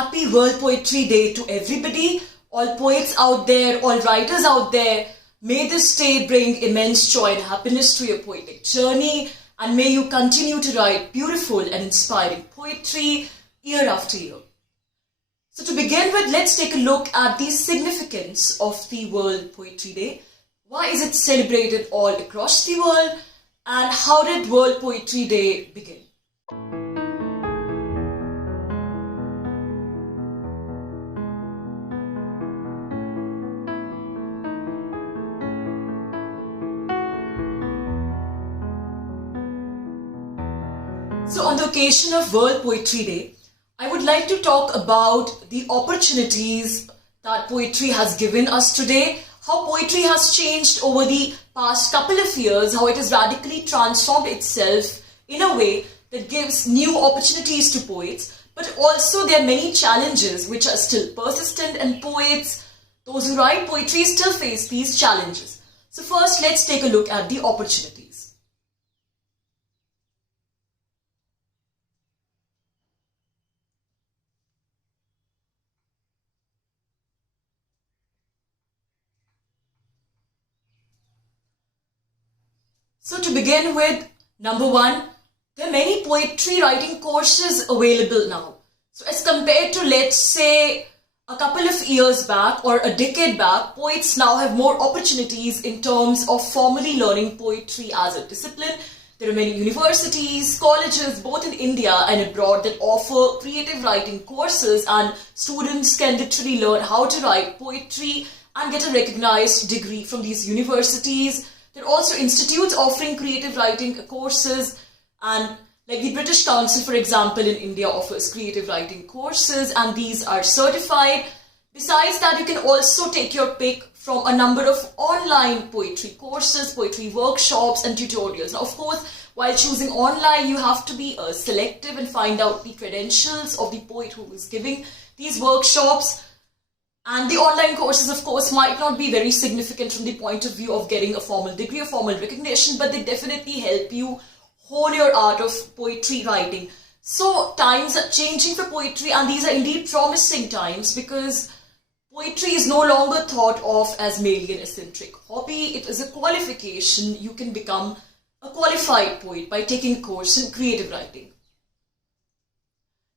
happy World Poetry Day to everybody, all poets out there, all writers out there. May this day bring immense joy and happiness to your poetic journey, and may you continue to write beautiful and inspiring poetry year after year. So to begin with, let's take a look at the significance of the World Poetry Day. Why is it celebrated all across the world, and how did World Poetry Day begin? So on the occasion of World Poetry Day, I would like to talk about the opportunities that poetry has given us today, how poetry has changed over the past couple of years, how it has radically transformed itself in a way that gives new opportunities to poets, but also there are many challenges which are still persistent, and poets, those who write poetry, still face these challenges. So first, let's take a look at the opportunities. So to begin with, number one, there are many poetry writing courses available now. So as compared to, let's say, a couple of years back or a decade back, poets now have more opportunities in terms of formally learning poetry as a discipline. There are many universities, colleges, both in India and abroad, that offer creative writing courses, and students can literally learn how to write poetry and get a recognized degree from these universities. There are also institutes offering creative writing courses, and like the British Council, for example, in India offers creative writing courses, and these are certified. Besides that, you can also take your pick from a number of online poetry courses, poetry workshops and tutorials. Now, of course, while choosing online, you have to be selective and find out the credentials of the poet who is giving these workshops. And the online courses, of course, might not be very significant from the point of view of getting a formal degree or formal recognition, but they definitely help you hone your art of poetry writing. So times are changing for poetry, and these are indeed promising times, because poetry is no longer thought of as merely an eccentric hobby. It is a qualification. You can become a qualified poet by taking a course in creative writing.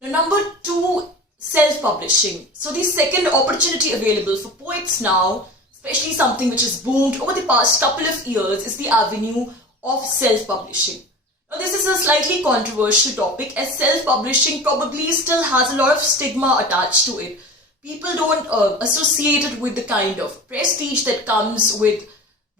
Now, number two, self-publishing. So the second opportunity available for poets now, especially something which has boomed over the past couple of years, is the avenue of self-publishing. Now this is a slightly controversial topic, as self-publishing probably still has a lot of stigma attached to it. People don't associate it with the kind of prestige that comes with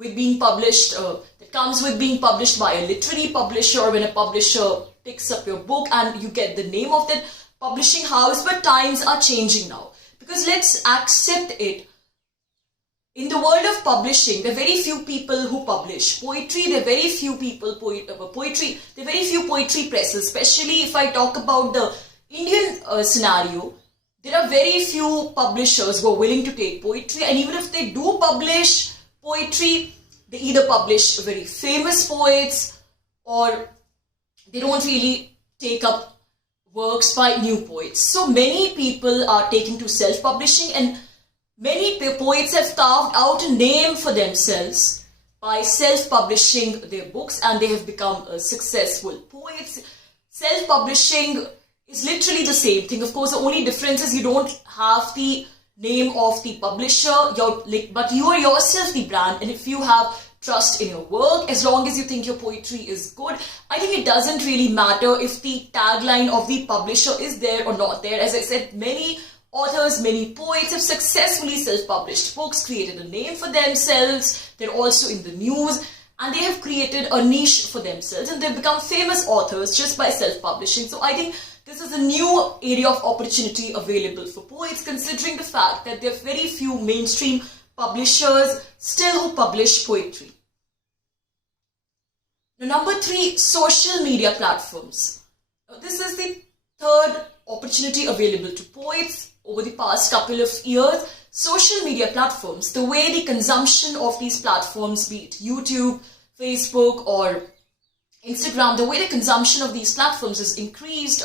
being published, by a literary publisher, or when a publisher picks up your book and you get the name of that publishing house. But times are changing now, because let's accept it. In the world of publishing, there are very few people who publish poetry. There are very few people there are very few poetry presses. Especially if I talk about the Indian scenario, there are very few publishers who are willing to take poetry. And even if they do publish poetry, they either publish very famous poets, or they don't really take up works by new poets. So many people are taking to self-publishing, and many poets have carved out a name for themselves by self-publishing their books, and they have become successful poets. Self-publishing is literally the same thing. Of course, the only difference is you don't have the name of the publisher, but you are yourself the brand. And if you have trust in your work, as long as you think your poetry is good, I think it doesn't really matter if the tagline of the publisher is there or not there. As I said, many authors, many poets have successfully self-published books, created a name for themselves. They're also in the news, and they have created a niche for themselves, and they've become famous authors just by self-publishing. So I think this is a new area of opportunity available for poets, considering the fact that there are very few mainstream publishers still who publish poetry. Now, number three, social media platforms. Now, this is the third opportunity available to poets over the past couple of years. Social media platforms, the way the consumption of these platforms, be it YouTube, Facebook or Instagram, the way the consumption of these platforms has increased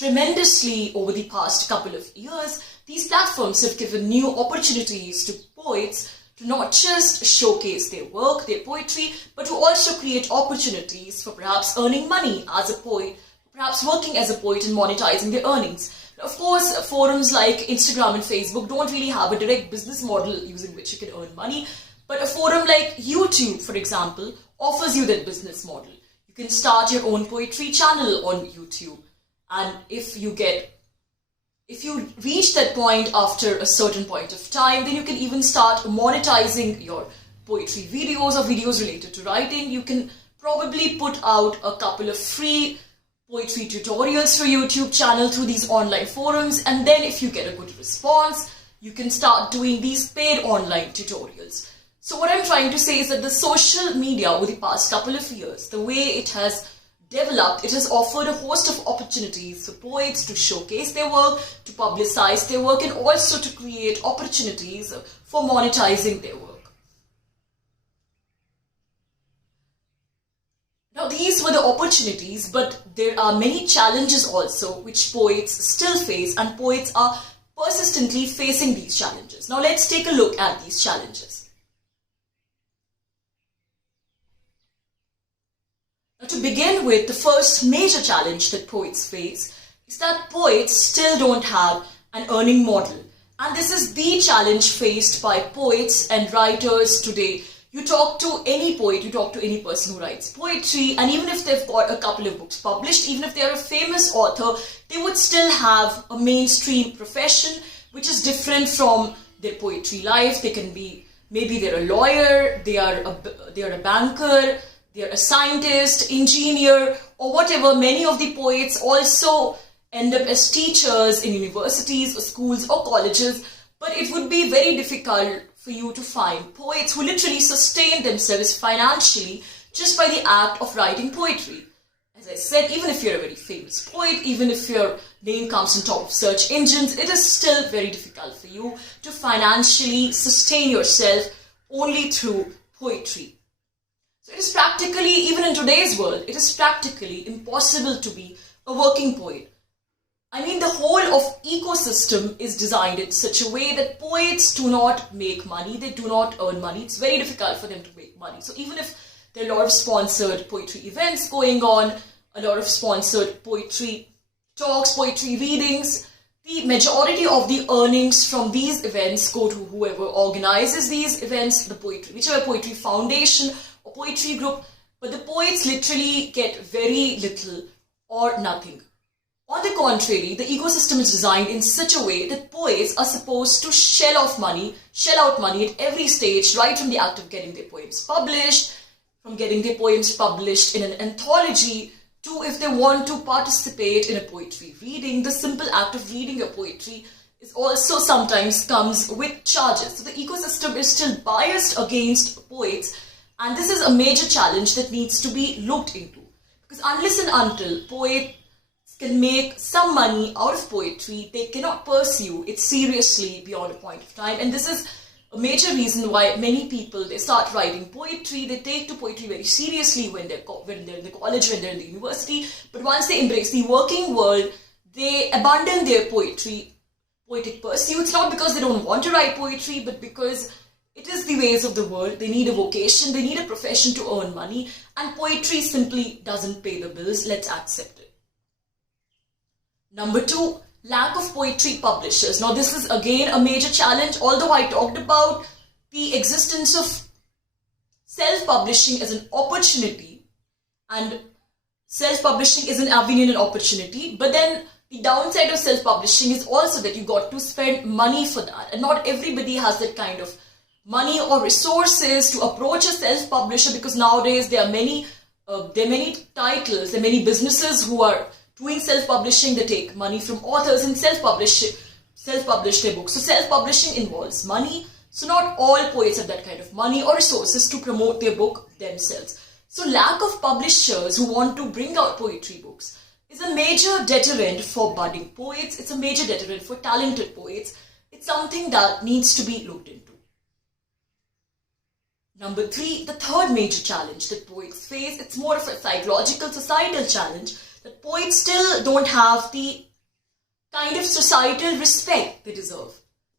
tremendously over the past couple of years. These platforms have given new opportunities to poets to not just showcase their work, their poetry, but to also create opportunities for perhaps earning money as a poet, perhaps working as a poet and monetizing their earnings. Of course, forums like Instagram and Facebook don't really have a direct business model using which you can earn money, but a forum like YouTube, for example, offers you that business model. You can start your own poetry channel on YouTube, and if you reach that point after a certain point of time, then you can even start monetizing your poetry videos or videos related to writing. You can probably put out a couple of free poetry tutorials for YouTube channel through these online forums, and then if you get a good response, you can start doing these paid online tutorials. So what I'm trying to say is that the social media over the past couple of years, the way it has developed, it has offered a host of opportunities for poets to showcase their work, to publicize their work, and also to create opportunities for monetizing their work. Now, these were the opportunities, but there are many challenges also which poets still face, and poets are persistently facing these challenges. Now, let's take a look at these challenges. Now, to begin with, the first major challenge that poets face is that poets still don't have an earning model. And this is the challenge faced by poets and writers today. You talk to any poet, you talk to any person who writes poetry, and even if they've got a couple of books published, even if they're a famous author, they would still have a mainstream profession which is different from their poetry life. They can be, maybe they're a lawyer, they are a banker, they're a scientist, engineer, or whatever. Many of the poets also end up as teachers in universities or schools or colleges, but it would be very difficult for you to find poets who literally sustain themselves financially just by the act of writing poetry. As I said, even if you're a very famous poet, even if your name comes on top of search engines, it is still very difficult for you to financially sustain yourself only through poetry. So it is practically, even in today's world, it is practically impossible to be a working poet. I mean, the whole of ecosystem is designed in such a way that poets do not make money, they do not earn money. It's very difficult for them to make money. So even if there are a lot of sponsored poetry events going on, a lot of sponsored poetry talks, poetry readings, the majority of the earnings from these events go to whoever organizes these events, the poetry, whichever poetry foundation or poetry group, but the poets literally get very little or nothing. On the contrary, the ecosystem is designed in such a way that poets are supposed to shell out money at every stage, right from the act of getting their poems published, from getting their poems published in an anthology, to if they want to participate in a poetry reading. The simple act of reading your poetry is also sometimes comes with charges. So the ecosystem is still biased against poets, and this is a major challenge that needs to be looked into. Because unless and until poets can make some money out of poetry, they cannot pursue it seriously beyond a point of time. And this is a major reason why many people, they start writing poetry, they take to poetry very seriously when they're in the college, when they're in the university. But once they embrace the working world, they abandon their poetic pursuits, not because they don't want to write poetry, but because it is the ways of the world. They need a vocation, they need a profession to earn money, and poetry simply doesn't pay the bills. Let's accept it. Number 2, lack of poetry publishers. Now this is again a major challenge. Although I talked about the existence of self-publishing as an opportunity, and self-publishing is an avenue and an opportunity, but then the downside of self-publishing is also that you got to spend money for that, and not everybody has that kind of money or resources to approach a self-publisher, because nowadays there are many titles, there are many businesses who are doing self-publishing. They take money from authors and self-publish their books. So self-publishing involves money. So not all poets have that kind of money or resources to promote their book themselves. So lack of publishers who want to bring out poetry books is a major deterrent for budding poets. It's a major deterrent for talented poets. It's something that needs to be looked into. Number 3, the third major challenge that poets face, it's more of a psychological, societal challenge, that poets still don't have the kind of societal respect they deserve.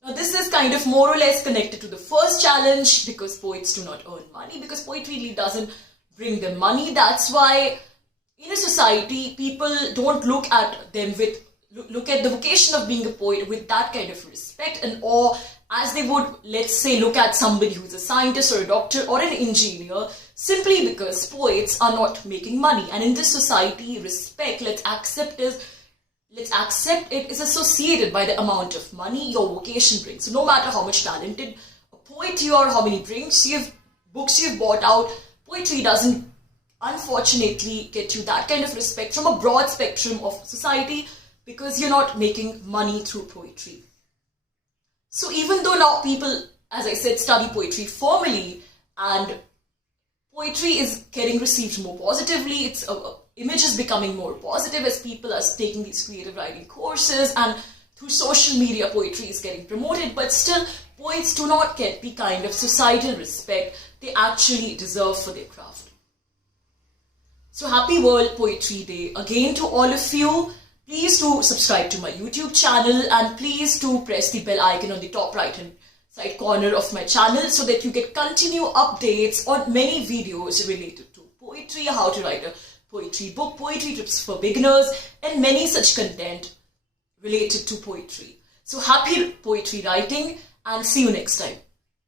Now, this is kind of more or less connected to the first challenge, because poets do not earn money, because poetry really doesn't bring them money. That's why in a society, people don't look at them look at the vocation of being a poet with that kind of respect and awe as they would, let's say, look at somebody who's a scientist or a doctor or an engineer, simply because poets are not making money. And in this society, respect, let's accept it is associated by the amount of money your vocation brings. So no matter how much talented a poet you are, how many books you've bought out, poetry doesn't unfortunately get you that kind of respect from a broad spectrum of society, because you're not making money through poetry. So even though now people, as I said, study poetry formally, and poetry is getting received more positively, its image is becoming more positive as people are taking these creative writing courses, and through social media poetry is getting promoted, but still poets do not get the kind of societal respect they actually deserve for their craft. So happy World Poetry Day again to all of you. Please do subscribe to my YouTube channel, and please do press the bell icon on the top right hand side corner of my channel so that you get continued updates on many videos related to poetry, how to write a poetry book, poetry tips for beginners, and many such content related to poetry. So happy poetry writing, and see you next time.